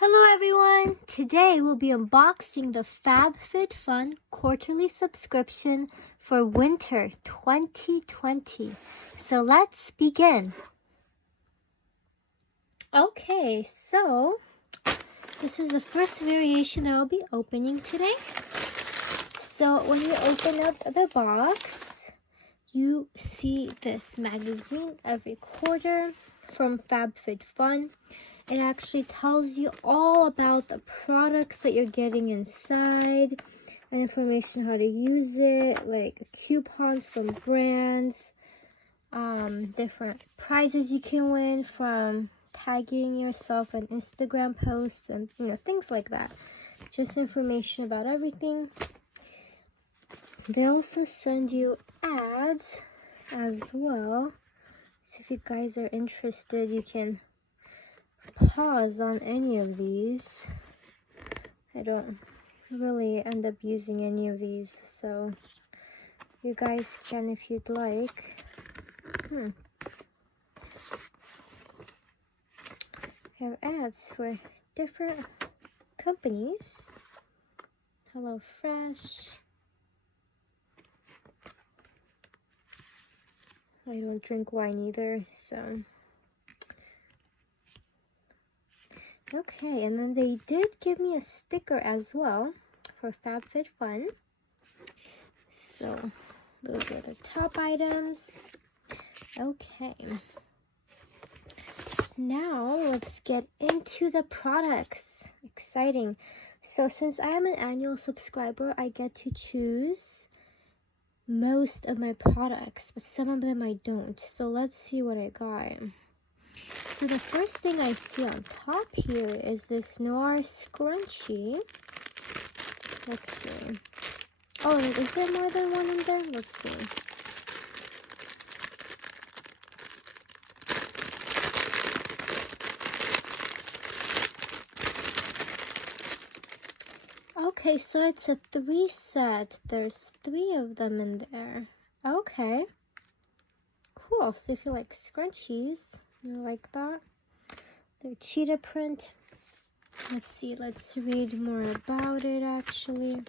Hello everyone! Today we'll be unboxing the Fabfitfun quarterly subscription for winter 2020. So let's begin. Okay, so this is the first variation that I'll be opening today. So when you open up the box, you see this magazine every quarter from Fabfitfun. It actually tells you all about the products that you're getting inside and information how to use it, like coupons from brands, different prizes you can win from tagging yourself in Instagram posts and things like that. Just information about everything. They also send you ads as well. So if you guys are interested, you can pause on any of these. I don't really end up using any of these, so you guys can if you'd like. I have ads for different companies. HelloFresh. I don't drink wine either, so okay, and then they did give me a sticker as well for Fabfitfun. So those are the top items. Okay. Now let's get into the products. Exciting. So since I am an annual subscriber, I get to choose most of my products, but some of them I don't. So let's see what I got. So the first thing I see on top here is this Noir scrunchie. Let's see. Oh, is there more than one in there? Let's see. Okay, so it's a 3 set. There's 3 of them in there. Okay. Cool. So if you like scrunchies, you like that. They're cheetah print. Let's see. Let's read more about it actually.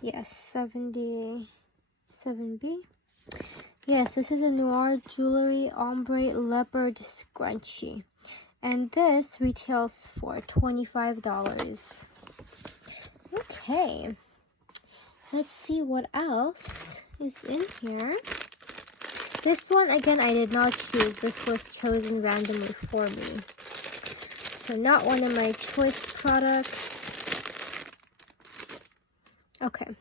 Yes, 77B. Yes, this is a Noir Jewelry Ombre Leopard Scrunchie. And this retails for $25. Okay. Let's see what else is in here. This one, again, I did not choose. This was chosen randomly for me. So not one of my choice products. Okay.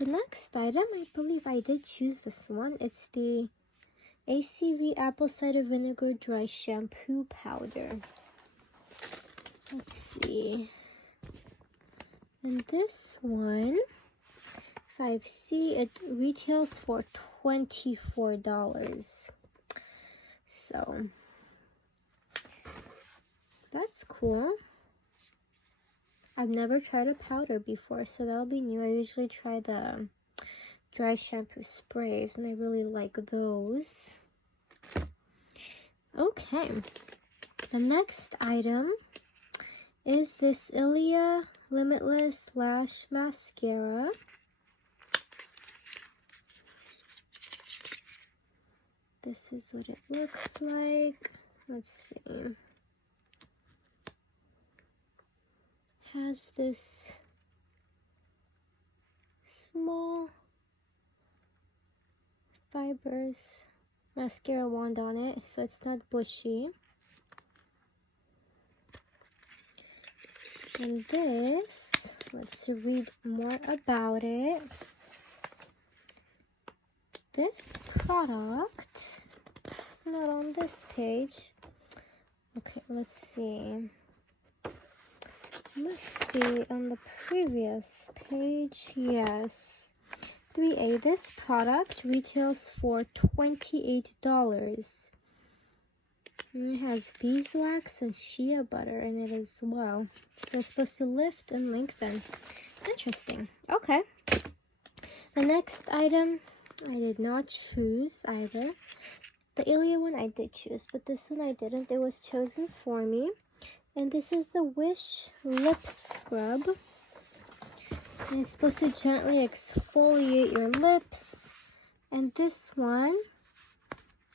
The next item, I believe I did choose this one. It's the ACV Apple Cider Vinegar Dry Shampoo Powder. Let's see. And this one, 5C, it retails for $24. So that's cool. I've never tried a powder before, so that'll be new. I usually try the dry shampoo sprays, and I really like those. Okay. The next item is this Ilia Limitless Lash Mascara. This is what it looks like. Let's see. Has this small fibers mascara wand on it, so it's not bushy. And this, let's read more about it. This product, it's not on this page. Okay, let's see. Must be on the previous page. Yes. 3A. This product retails for $28. And it has beeswax and shea butter in it as well. So it's supposed to lift and lengthen. Interesting. Okay. The next item I did not choose either. The Ilia one I did choose, but this one I didn't. It was chosen for me. And this is the Wish Lip Scrub. And it's supposed to gently exfoliate your lips. And this one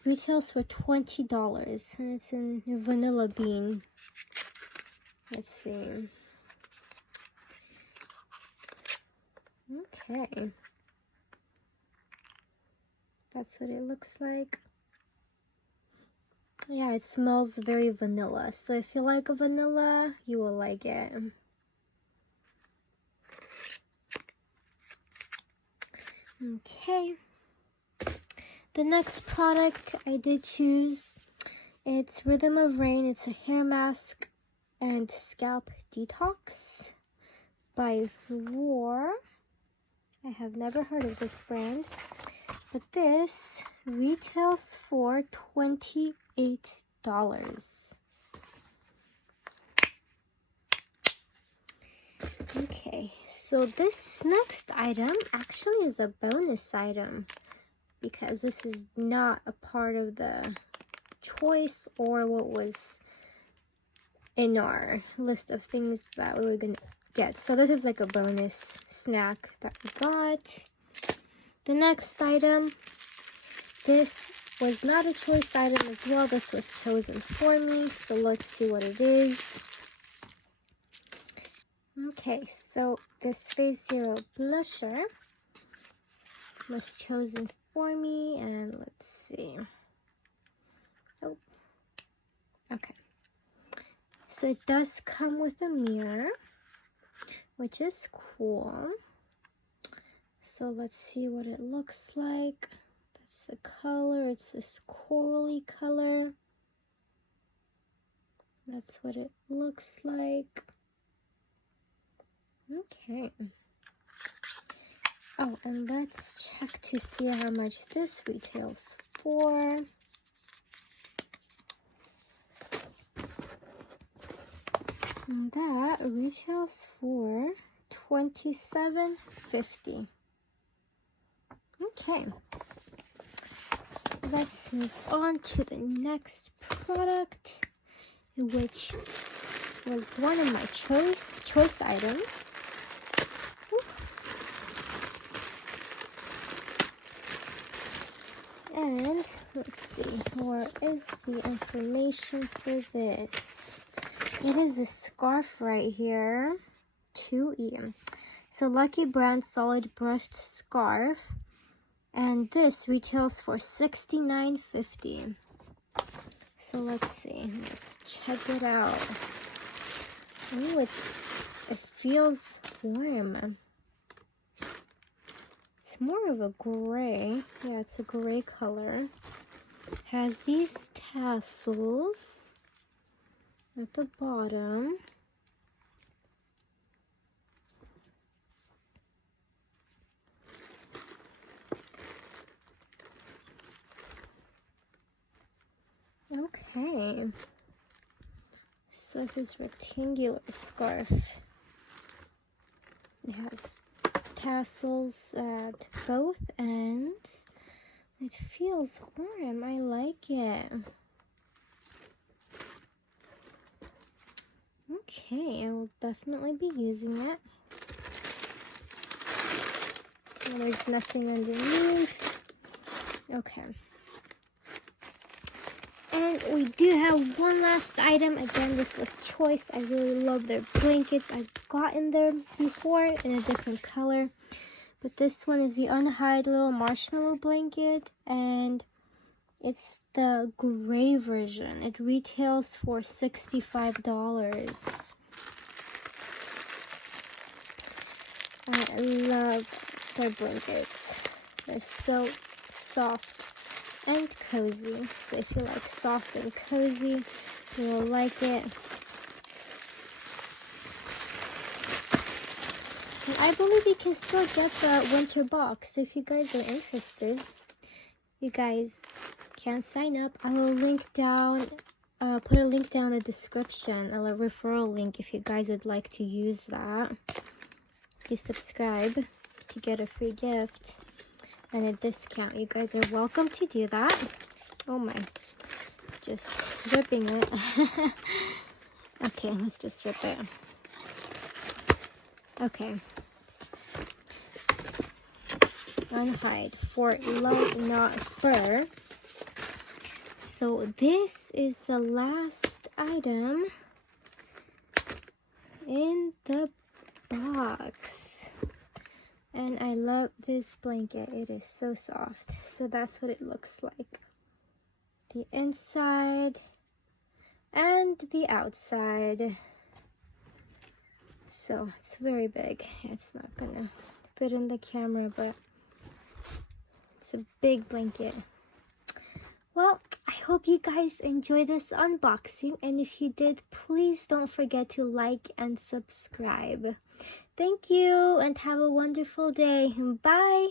retails for $20. And it's in vanilla bean. Let's see. Okay. That's what it looks like. Yeah, it smells very vanilla. So if you like vanilla, you will like it. Okay. The next product I did choose, it's Rhythm of Rain. It's a hair mask and scalp detox by Noir. I have never heard of this brand, but this retails for $28. Okay, so this next item actually is a bonus item because this is not a part of the choice or what was in our list of things that we were gonna get. So this is like a bonus snack that we got. The next item, this was not a choice item as well. This was chosen for me. So let's see what it is. Okay, so this Phase Zero blusher was chosen for me, and let's see. Oh, okay. So it does come with a mirror, which is cool. So let's see what it looks like. That's the color. It's this corally color. That's what it looks like. Okay. Oh, and let's check to see how much this retails for. And that retails for $27.50. Okay. Let's move on to the next product, which was one of my choice items. And let's see, where is the information for this? It is a scarf right here, 2E. So Lucky Brand Solid Brushed Scarf. And this retails for $69.50. So let's see, let's check it out. Oh, it feels warm. It's more of a gray. Yeah, it's a gray color. Has these tassels at the bottom. Okay. So this is rectangular scarf. It has tassels at both ends. It feels warm. I like it. Okay, I will definitely be using it. And there's nothing underneath. Okay. And we do have one last item. Again, this was choice. I really love their blankets. I've gotten them before in a different color. But this one is the Unhide Little Marshmallow Blanket. And it's the gray version. It retails for $65. I love their blankets. They're so soft and cozy. So if you like soft and cozy, you will like it. And I believe you can still get the winter box. So if you guys are interested, you guys can sign up. I will link down, put a link down in the description, a referral link if you guys would like to use that. You subscribe to get a free gift and a discount. You guys are welcome to do that. Oh my, just ripping it. Okay, let's just rip it. Okay. Unhide for love, not fur. So this is the last item in the box. And I love this blanket. It is so soft. So that's what it looks like. The inside and the outside. So it's very big. It's not gonna fit in the camera, but it's a big blanket. Well, I hope you guys enjoyed this unboxing, and if you did, please don't forget to like and subscribe. Thank you, and have a wonderful day. Bye!